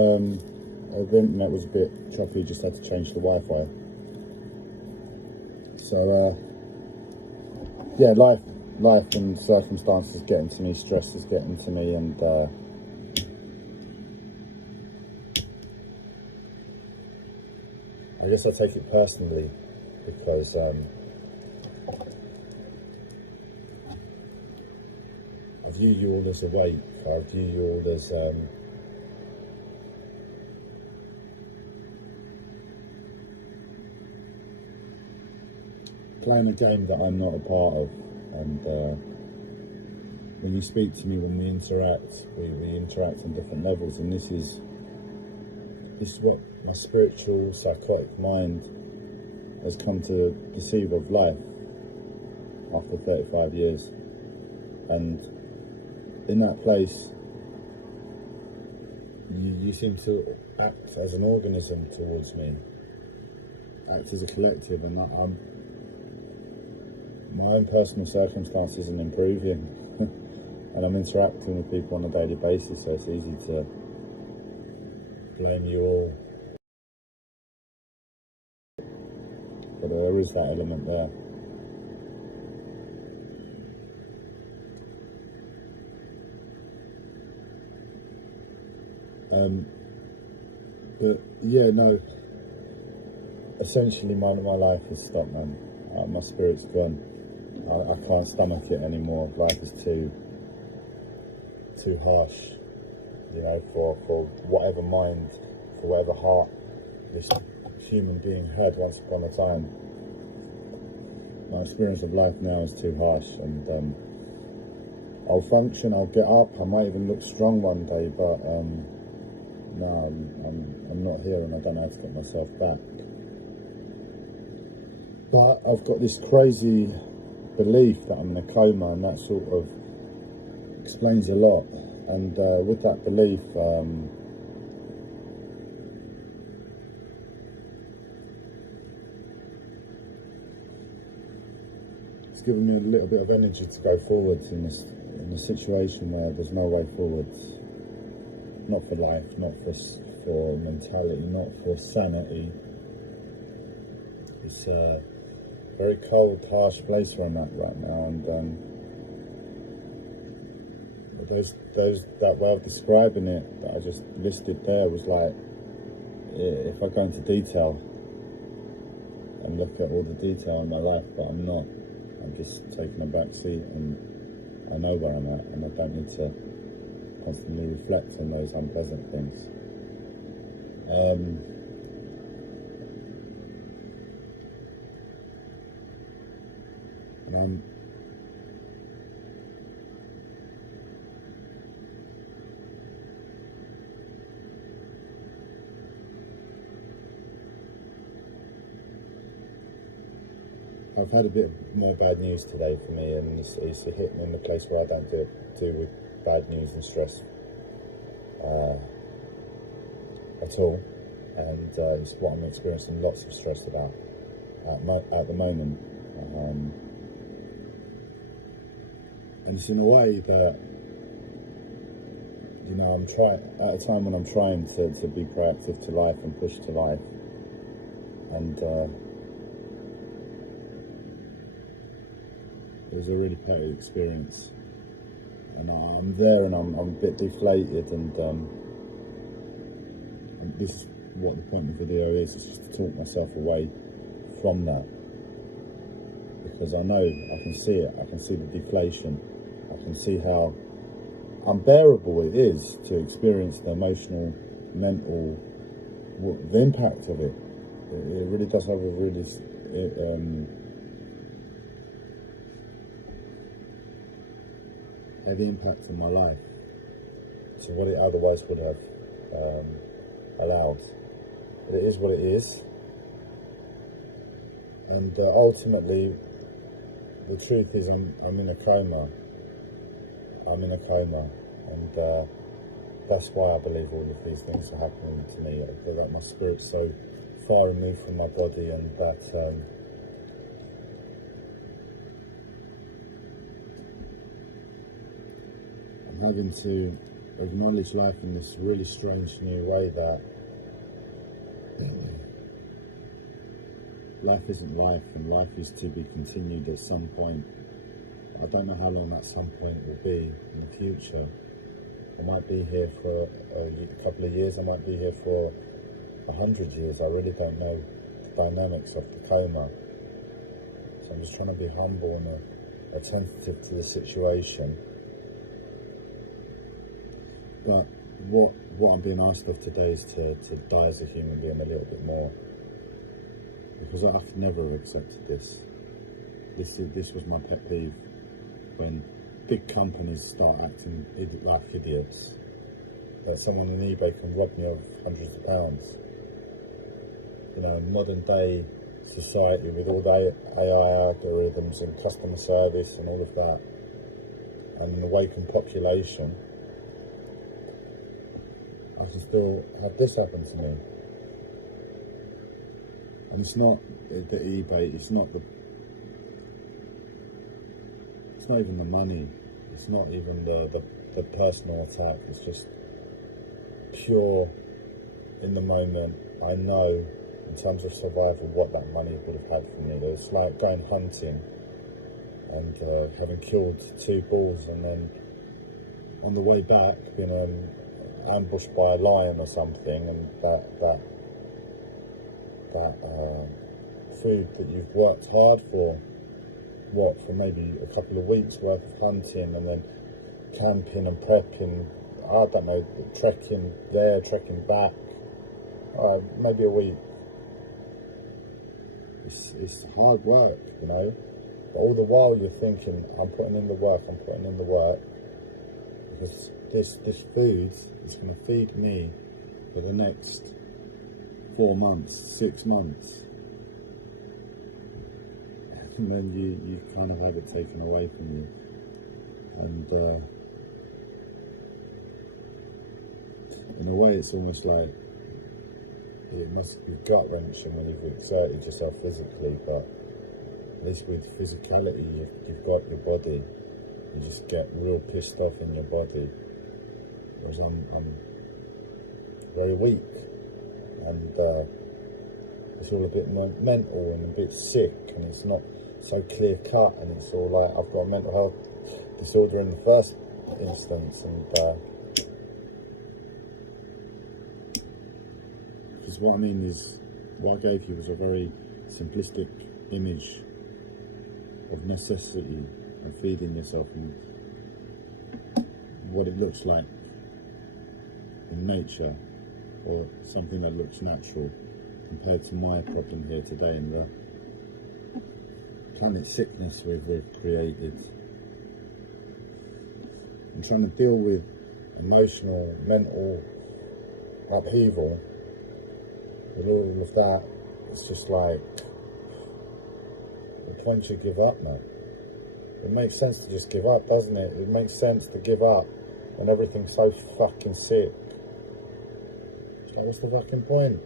The internet was a bit choppy, just had to change the Wi-Fi. So yeah, life and circumstances getting to me, stress is getting to me, and I guess I take it personally because I view you all as awake. I view you all as playing a game that I'm not a part of. And when you speak to me, when we interact, we interact on different levels, and this is what my spiritual, psychotic mind has come to perceive of life after 35 years. And in that place, you seem to act as an organism towards me, act as a collective, and my own personal circumstance isn't improving. And I'm interacting with people on a daily basis, so it's easy to blame you all. But there is that element there. But yeah, no, essentially my life is stopped, man. My spirit's gone. I can't stomach it anymore. Life is too harsh, you know, for whatever mind, for whatever heart this human being had once upon a time. My experience of life now is too harsh, and I'll function, I'll get up, I might even look strong one day, but no, I'm not here, and I don't know how to get myself back. But I've got this crazy belief that I'm in a coma, and that sort of explains a lot. And with that belief, it's given me a little bit of energy to go forward in a situation where there's no way forward. Not for life, not for mentality, not for sanity. It's a very cold, harsh place where I'm at right now, and that way of describing it that I just listed there was like, if I go into detail and look at all the detail in my life, but I'm not. I'm just taking a back seat, and I know where I'm at, and I don't need to constantly reflect on those unpleasant things. And I've had a bit more bad news today for me, and it's hit me in the place where I don't do with bad news and stress at all, and it's what I'm experiencing lots of stress about at the moment, and it's in a way that, you know, I'm trying at a time when I'm trying to be proactive to life and push to life, and it was a really petty experience, and I'm there, and I'm a bit deflated, and this is what the point of the video is. It's just to talk myself away from that, because I know, I can see it, I can see the deflation, I can see how unbearable it is to experience the emotional, mental, the impact of it. It really does have a really heavy impact on my life to what it otherwise would have allowed. But it is what it is, and ultimately the truth is I'm in a coma. I'm in a coma, and that's why I believe all of these things are happening to me, that my spirit's so far removed from my body, and that I'm having to acknowledge life in this really strange new way that life isn't life, and life is to be continued at some point. I don't know how long that some point will be in the future. I might be here for a couple of years, I might be here for 100 years. I really don't know the dynamics of the coma. So I'm just trying to be humble and attentive to the situation. But what I'm being asked of today is to die as a human being a little bit more. Because I've never accepted this. This was my pet peeve. When big companies start acting like idiots, that someone on eBay can rob me of hundreds of pounds. You know, in modern day society with all the AI algorithms and customer service and all of that, and an awakened population, I can still have this happen to me. And it's not the eBay, it's not even the money, it's not even the personal attack, it's just pure, in the moment, I know in terms of survival what that money would have had for me. It's like going hunting and having killed 2 bulls and then on the way back being ambushed by a lion or something, and that food that you've worked hard for, for maybe a couple of weeks worth of hunting and then camping and prepping, I don't know, trekking there, trekking back, maybe a week. It's hard work, you know, but all the while you're thinking, I'm putting in the work, because this food is going to feed me for the next 4 months, 6 months. And then you kind of have it taken away from you. And in a way it's almost like it must be gut-wrenching when you've exerted yourself physically, but at least with physicality you've got your body. You just get real pissed off in your body. Whereas I'm very weak, and it's all a bit mental and a bit sick, and it's not so clear cut, and it's all like I've got a mental health disorder in the first instance, and because what I mean is, what I gave you was a very simplistic image of necessity and feeding yourself and what it looks like in nature, or something that looks natural, compared to my problem here today in the planet sickness we've created. I'm trying to deal with emotional, mental upheaval. With all of that, it's just like, the point you give up, mate. It makes sense to just give up, doesn't it? It makes sense to give up when everything's so fucking sick. It's like, what's the fucking point?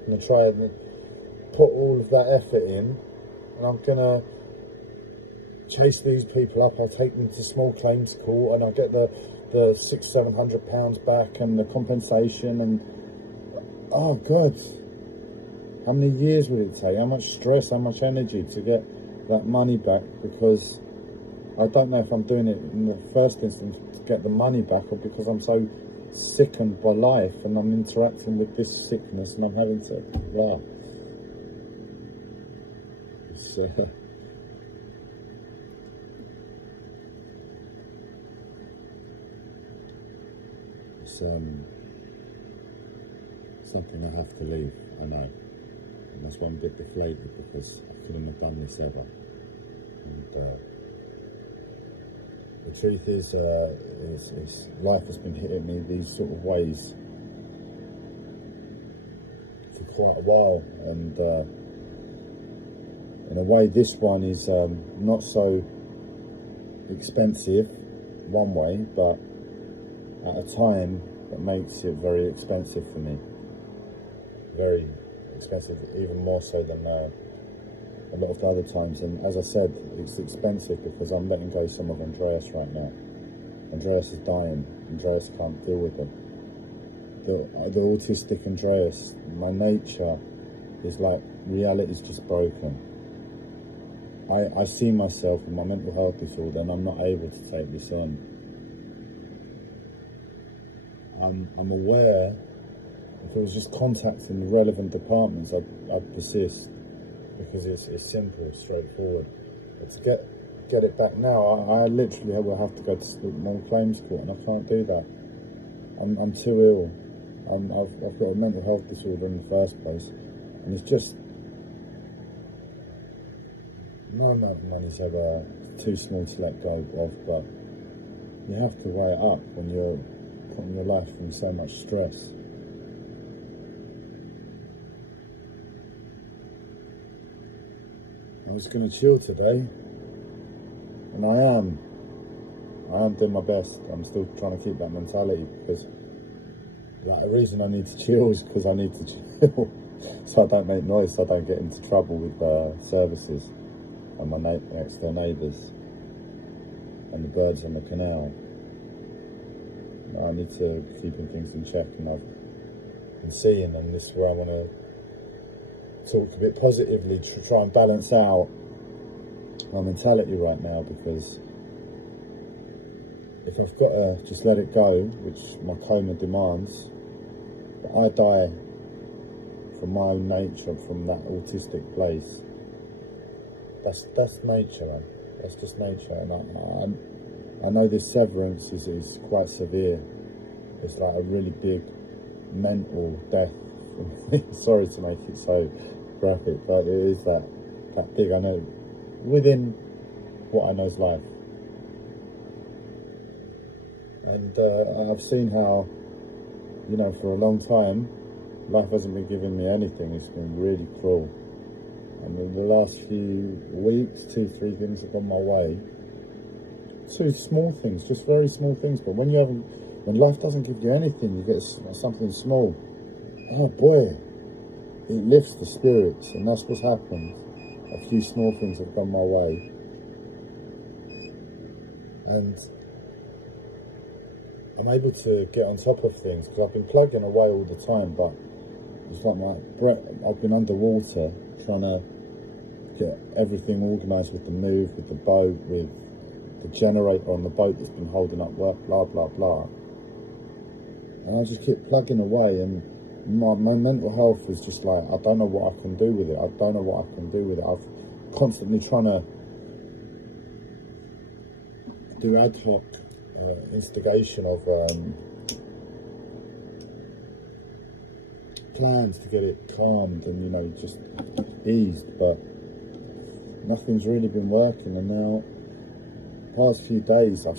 I'm going to try and put all of that effort in, and I'm going to chase these people up. I'll take them to small claims court, and I'll get the £600-700 back and the compensation, and oh God, how many years would it take? How much stress, how much energy to get that money back? Because I don't know if I'm doing it in the first instance to get the money back, or because I'm so sickened by life and I'm interacting with this sickness and I'm having to laugh. It's, something I have to leave, I know. And that's why I'm a bit deflated, because I couldn't have done this ever. And the truth is life has been hitting me these sort of ways for quite a while, and in a way this one is not so expensive one way, but at a time that makes it very expensive for me. Very expensive, even more so than a lot of the other times. And as I said, it's expensive because I'm letting go some of Andreas right now. Andreas is dying. Andreas can't deal with it. The autistic Andreas, my nature is like, reality's just broken. I see myself in my mental health disorder and I'm not able to take this on. I'm aware if it was just contacting the relevant departments, I'd persist because it's simple, straightforward. But to get it back now, I literally will have to go to non-claims court, and I can't do that. I'm too ill. I've got a mental health disorder in the first place, and it's just no amount of money's ever too small to let go of. But you have to weigh it up when you're putting your life through so much stress. I was going to chill today, and I am doing my best. I'm still trying to keep that mentality, because like, the reason I need to chill is because I need to chill so I don't make noise, so I don't get into trouble with services and my next door neighbours and the birds on the canal. I need to keep things in check, and I've been seeing, and this is where I want to talk a bit positively, to try and balance out my mentality right now, because if I've got to just let it go, which my coma demands, but I die from my own nature, from that autistic place. That's nature, man. That's just nature, and I know this severance is quite severe. It's like a really big mental death. Sorry to make it so graphic, but it is that big. I know within what I know is life, and I've seen how, you know, for a long time life hasn't been giving me anything. It's been really cruel, and in the last few weeks 2-3 things have gone my way. 2 small things, just very small things, but when life doesn't give you anything, you get something small. Oh boy, it lifts the spirits, and that's what's happened. A few small things have gone my way, and I'm able to get on top of things, because I've been plugging away all the time, but it's like my breath, I've been underwater trying to get everything organised with the move, with the boat, with the generator on the boat that's been holding up work, blah blah blah, and I just keep plugging away, and my mental health is just like, I don't know what I can do with it. I don't know what I can do with it. I've constantly trying to do ad hoc instigation of plans to get it calmed and, you know, just eased, but nothing's really been working. And now, past few days, I've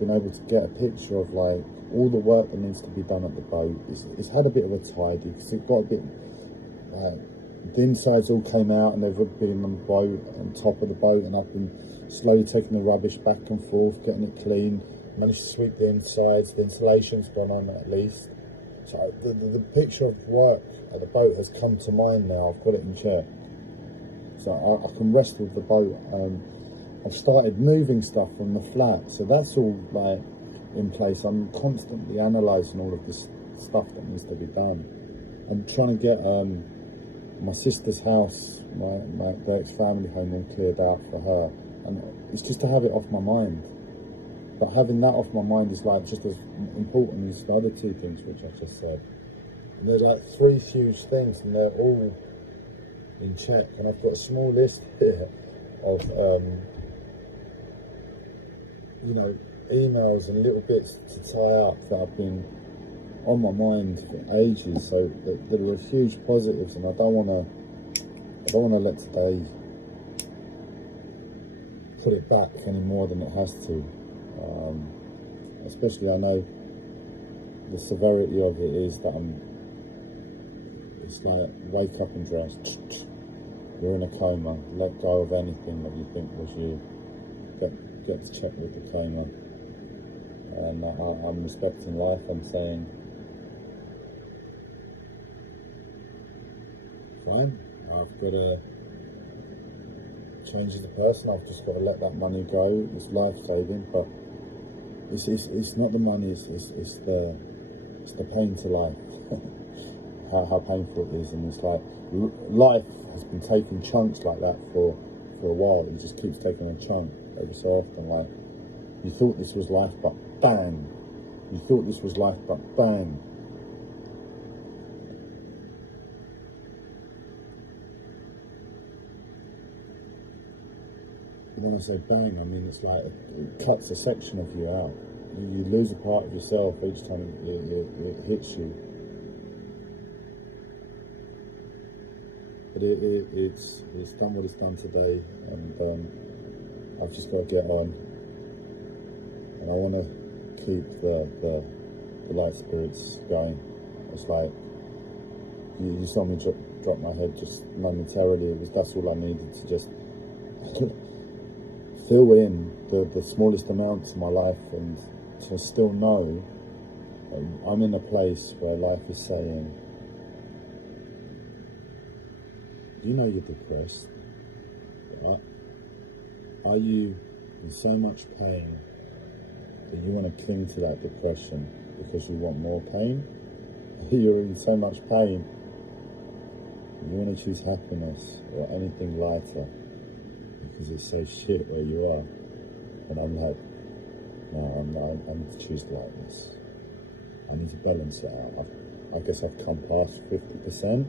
been able to get a picture of like all the work that needs to be done at the boat. It's had a bit of a tidy, because it got a bit the insides all came out, and they've been on the boat, on top of the boat, and I've been slowly taking the rubbish back and forth, getting it clean. Managed to sweep the insides. The insulation's gone on at least. So the picture of work at the boat has come to mind now. I've got it in check, so I can rest with the boat. I've started moving stuff from the flat, so that's all like in place. I'm constantly analysing all of this stuff that needs to be done. I'm trying to get my sister's house, my ex-family home, all cleared out for her, and it's just to have it off my mind. But having that off my mind is like just as important as the other 2 things which I just said. And there's like 3 huge things, and they're all in check. And I've got a small list here of you know, emails and little bits to tie up that have been on my mind for ages. So there are huge positives, and I don't want to let today put it back any more than it has to. Especially, I know the severity of it is that it's like, wake up and dress. You're in a coma. Let go of anything that you think was you. Get to check with the coma. And I'm respecting life. I'm saying, fine, I've got to change as a person. I've just got to let that money go. It's life-saving, but it's not the money. It's the pain to life. how painful it is, and it's like life has been taking chunks like that for a while. It just keeps taking a chunk every so often. Like, you thought this was life, but bang. You thought this was life, but bang. And when I say bang, I mean it's like it cuts a section of you out. You lose a part of yourself each time it hits you. But it's done what it's done today, and I've just got to get on. And I want to keep the light spirits going. It's like you saw me drop my head just momentarily. That's all I needed to just fill in the smallest amounts of my life, and to still know I'm in a place where life is saying, you know you're depressed, but are you in so much pain that you want to cling to that depression because you want more pain? You're in so much pain, you want to choose happiness or anything lighter because it's so shit where you are. And I'm like, no, I need to choose lightness. I need to balance it out. I guess I've come past 50%.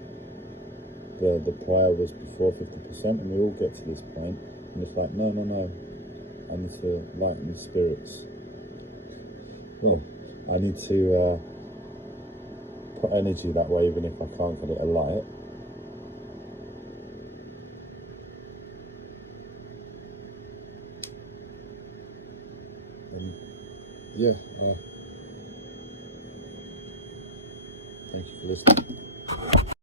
The prior was before 50%, and we all get to this point, and it's like, no, I need to lighten the spirits. Well, I need to put energy that way, even if I can't get it alight. Yeah, thank you for listening.